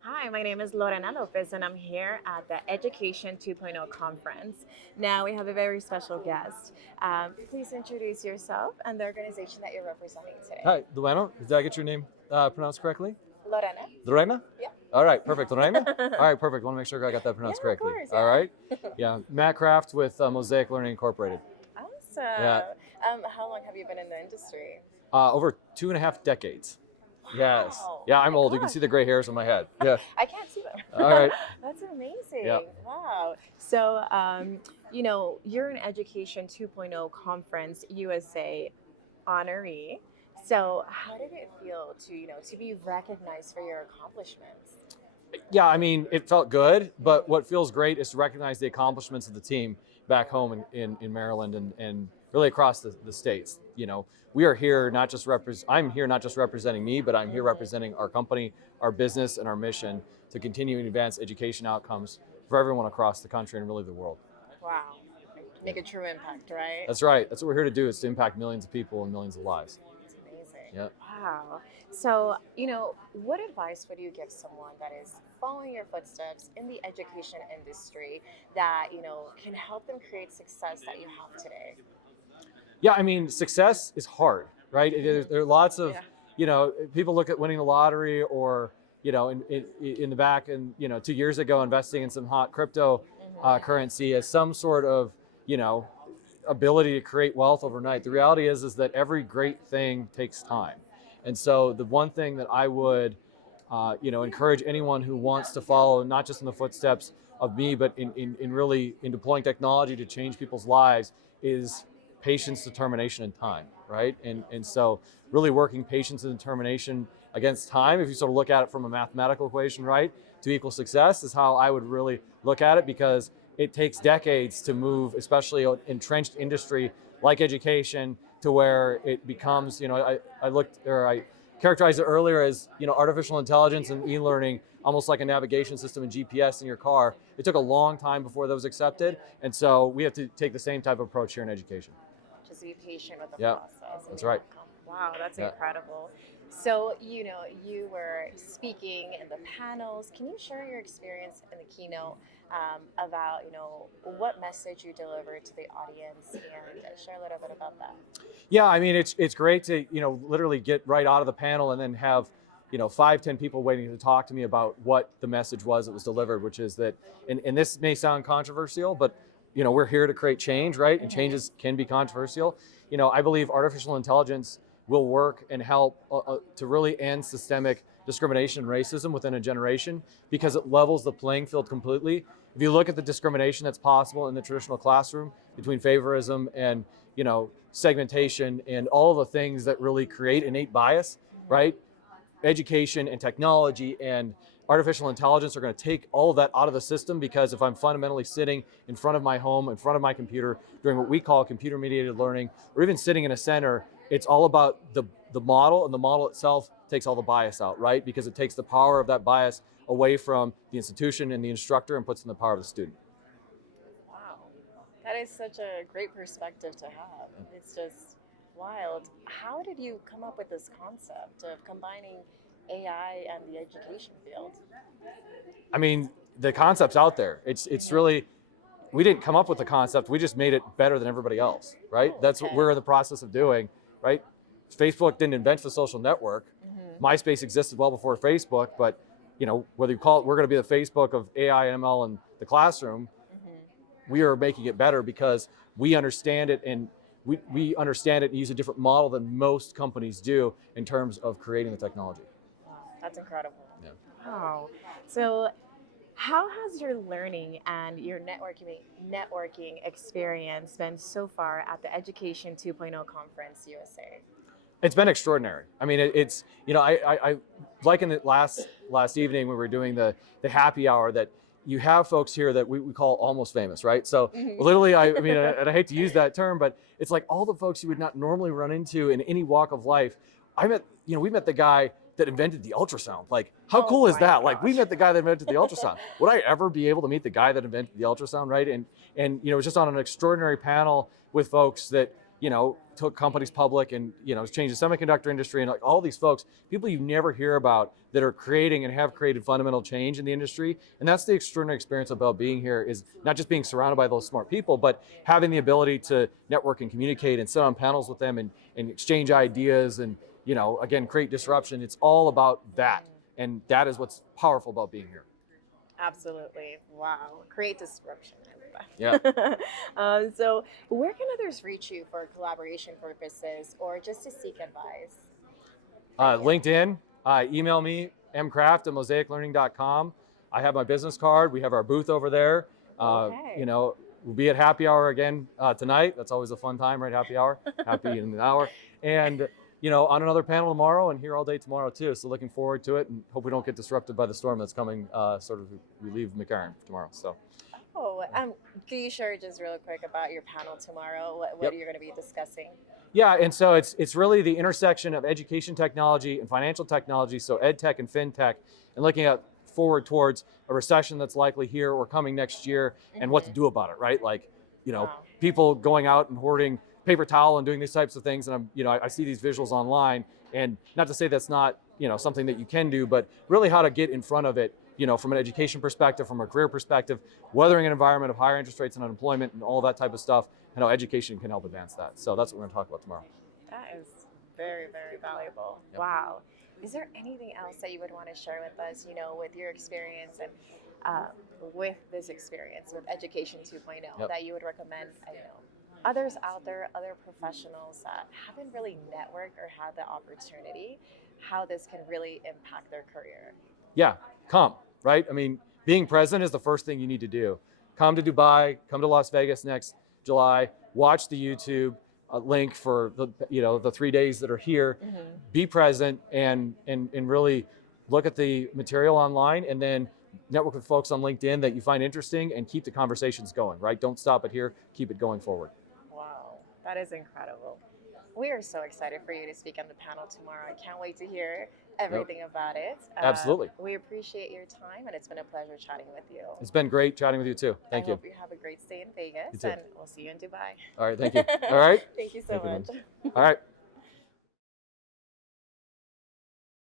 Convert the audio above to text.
Hi, my name is Lorena Lopez, and I'm here at the Education 2.0 conference. Now we have a very special guest. Please introduce yourself and the organization that you're representing today. Hi, Luano. Did I get your name pronounced correctly? Lorena? Lorena? Yeah. All right, perfect. Lorena? All Yeah, right, perfect. Want to make sure I got that pronounced of correctly. course, All yeah. right. Yeah, Matt Kraft with Mosaic Learning Incorporated. Yeah, Awesome. How long have you been in the industry? over 2.5 decades. Yes. Wow. Yeah, Oh I'm my old. You can gosh. see the gray hairs on my head. Yeah. I can't see them. All right. That's Yeah. amazing. Wow. So, you're an Education 2.0 Conference USA honoree. So, how did it feel to be recognized for your accomplishments? Yeah, I mean, it felt good, but what feels great is to recognize the accomplishments of the team back home in Maryland and really across the states. We are here not just I'm here not just representing me, but I'm here representing our company, our business, and our mission to continue to advance education outcomes for everyone across the country and really the world. Wow. Yeah. Make a true impact, right? That's right. That's what we're here to do, is to impact millions of people and millions of lives. It's amazing. Yeah. Wow. So, what advice would you give someone that is following your footsteps in the education industry that, can help them create success that you have today? Yeah, I mean, success is hard, right? There are lots of, people look at winning the lottery or, in the back and, 2 years ago, investing in some hot crypto currency as some sort of, you know, ability to create wealth overnight. The reality is that every great thing takes time. And so the one thing that I would, encourage anyone who wants to follow, not just in the footsteps of me, but in really in deploying technology to change people's lives, is patience, determination, and time, right? And so really working patience and determination against time, if you sort of look at it from a mathematical equation, right, to equal success is how I would really look at it, because it takes decades to move, especially an entrenched industry like education, to where it becomes, I characterized it earlier as, artificial intelligence and e-learning, almost like a navigation system and GPS in your car. It took a long time before that was accepted, and so we have to take the same type of approach here in education. Just be patient with the Yeah, process and that's the right. outcome. Wow, that's Yeah. incredible. So, you were speaking in the panels. Can you share your experience in the keynote about, what message you delivered to the audience and share a little bit about that? Yeah, I mean, it's great to, literally get right out of the panel and then have, 5, 10 people waiting to talk to me about what the message was that was delivered, which is that, and this may sound controversial, but, we're here to create change, right? And changes can be controversial. I believe artificial intelligence will work and help to really end systemic discrimination and racism within a generation, because it levels the playing field completely. If you look at the discrimination that's possible in the traditional classroom between favorism and, segmentation and all the things that really create innate bias, right? Education and technology and artificial intelligence are going to take all of that out of the system, because if I'm fundamentally sitting in front of my home, in front of my computer, doing what we call computer mediated learning, or even sitting in a center, it's all about the model, and the model itself takes all the bias out, right? Because it takes the power of that bias away from the institution and the instructor and puts in the power of the student. Wow, that is such a great perspective to have. It's just wild. How did you come up with this concept of combining AI and the education field? I mean, the concept's out there. It's really, we didn't come up with the concept. We just made it better than everybody else, right? Oh, That's what okay. we're in the process of doing, right? Facebook didn't invent the social network. Mm-hmm. MySpace existed well before Facebook, but whether you call it, we're going to be the Facebook of AI, ML, and the classroom. Mm-hmm. We are making it better because we understand it, and we understand it and use a different model than most companies do in terms of creating the technology. Wow, that's incredible. Yeah. Wow. So, how has your learning and your networking experience been so far at the Education 2.0 Conference USA? It's been extraordinary. I mean, it's, I like in the last evening when we were doing the happy hour, that you have folks here that we call almost famous, right? So Mhm. literally, I mean, and I hate to use that term, but it's like all the folks you would not normally run into in any walk of life. We met the guy that invented the ultrasound. Like, how Oh cool is my that? Like, we gosh. met the guy that invented the ultrasound. Would I ever be able to meet the guy that invented the ultrasound, right? And it was just on an extraordinary panel with folks that took companies public and, changed the semiconductor industry, and like all these folks, people you never hear about that are creating and have created fundamental change in the industry. And that's the extraordinary experience about being here, is not just being surrounded by those smart people, but having the ability to network and communicate and sit on panels with them and exchange ideas and, again, create disruption. It's all about that. And that is what's powerful about being here. Absolutely. Wow. Create disruption. Yeah. So where can others reach you for collaboration purposes or just to seek advice? LinkedIn, email me, mkraft@mosaiclearning.com. I have my business card. We have our booth over there. Okay. We'll be at happy hour again tonight. That's always a fun time, right? Happy hour, happy in an hour. And, on another panel tomorrow and here all day tomorrow too. So looking forward to it and hope we don't get disrupted by the storm that's coming we leave McCarran tomorrow. So. Oh, can you share just real quick about your panel tomorrow? What Yep. you're going to be discussing? Yeah, and so it's really the intersection of education technology and financial technology, so ed tech and fintech, and looking at forward towards a recession that's likely here or coming next year, and what to do about it, right? Like, Wow. people going out and hoarding paper towel and doing these types of things, and I see these visuals online, and not to say that's not something that you can do, but really how to get in front of it, from an education perspective, from a career perspective, weathering an environment of higher interest rates and unemployment and all that type of stuff, and how education can help advance that. So that's what we're going to talk about tomorrow. That is very, very valuable. Yep. Wow. Is there anything else that you would want to share with us, with your experience and with this experience with Education 2.0 Yep. that you would recommend, others out there, other professionals that haven't really networked or had the opportunity, how this can really impact their career? Yeah, come, right? I mean, being present is the first thing you need to do. Come to Dubai, come to Las Vegas next July, watch the YouTube link for the 3 days that are here. Mm-hmm. Be present and really look at the material online, and then network with folks on LinkedIn that you find interesting, and keep the conversations going, right? Don't stop it here, keep it going forward. Wow, that is incredible. We are so excited for you to speak on the panel tomorrow. I can't wait to hear everything about it. Absolutely. We appreciate your time, and it's been a pleasure chatting with you. It's been great chatting with you too. Thank I you. hope you have a great stay in Vegas, You too. and we'll see you in Dubai. All right, thank you. All right. Thank you so Thank you, much. All right.